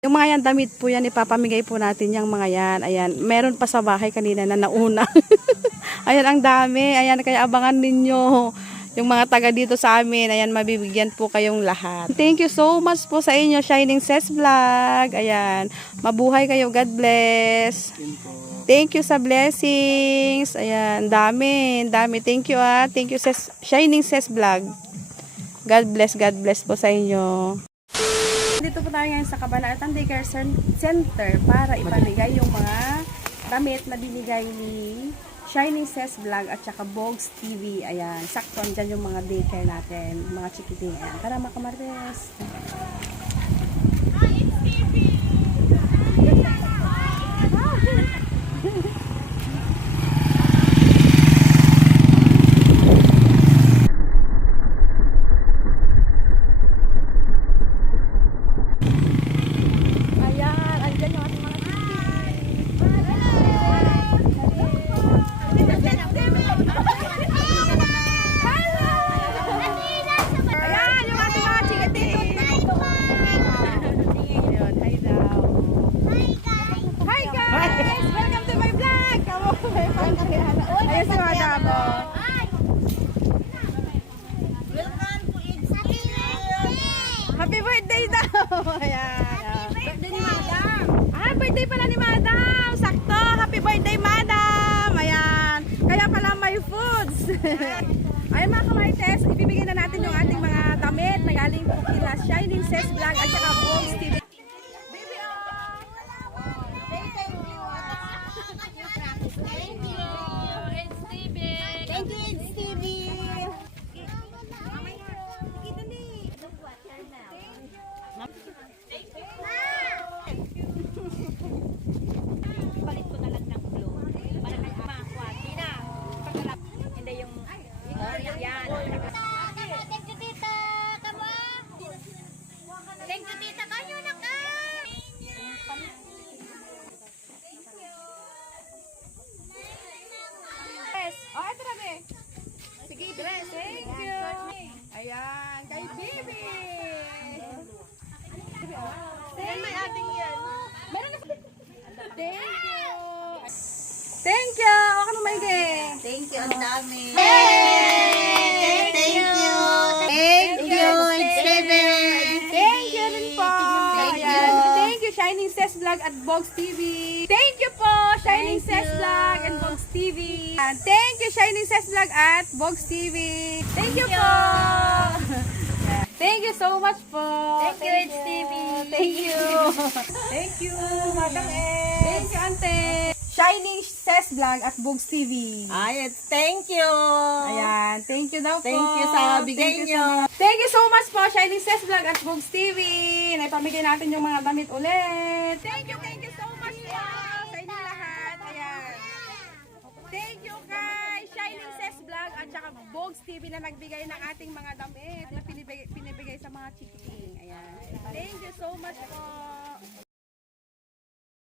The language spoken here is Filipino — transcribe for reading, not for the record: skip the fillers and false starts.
Yung mga yan, damit po yan, ipapamigay po natin yung mga yan. Ayan, meron pa sa bahay kanina na nauna. Ayan, ang dami. Ayan, kaya abangan ninyo. Yung mga taga dito sa amin, ayan, mabibigyan po kayong lahat. Thank you so much po sa inyo, Shining Ses Vlog. Ayan, mabuhay kayo. God bless. Thank you sa blessings. Ayan, dami. Thank you Thank you, Shining Ses Vlog. God bless po sa inyo. Dito po tayo ngayon sa Kabanatang Daycare Center para ipamigay yung mga damit na binigay ni Shining Ses Vlog at saka Bogs TV. Ayan, sakto dyan yung mga daycare natin, mga chikiting. Ayan, tara mga kamartes. Happy birthday daw! Ayan. Happy birthday ni Madam! Ah, birthday pala ni Madam! Sakto! Happy birthday, Madam! Ayan. Kaya pala may foods. Ayan mga kamarites, ibibigay na natin yung ating mga damit na galing po kila Shining Ses Vlog at saka Bogs TV. Palit ko na lang ng blue para nagmakuha. Di na. Hindi yung yan. Thank you, tita. Kamo. Thank you, tita. Kanyo na ka. Oh, ito na, be. Sige, dress. Thank you. Ayan, kay Bibi. Yan may ating yan. Meron na. Thank you. Thank you. Ako na maigi. Thank you, ang dami. Thank you. Thank you, Steven. Thank you rin po. Ayan. Thank you, Shining Ses Vlog at Bogs TV. Thank you po, Shining Ses Vlog and Bogs TV. And thank you, Shining Ses Vlog at Bogs TV. Thank you po. Thank you so much po. Thank you, It's TV. Thank you. Thank you, Madam Ed. Thank you, Ante. Shining Ses Vlog at Bogs TV. Ay, thank you. Ayan, thank you daw po. Thank you sa bigay nyo. Thank you so much po, Shining Ses Vlog at Bogs TV. Naipamigay natin yung mga damit ulit. Thank you so much po sa inyo lahat. Ayan. Thank you kay Shining Ses Vlog at saka Bogs TV na nagbigay ng ating mga damit na pinibigay sa mga chikiting. Ayan. Thank you so much po.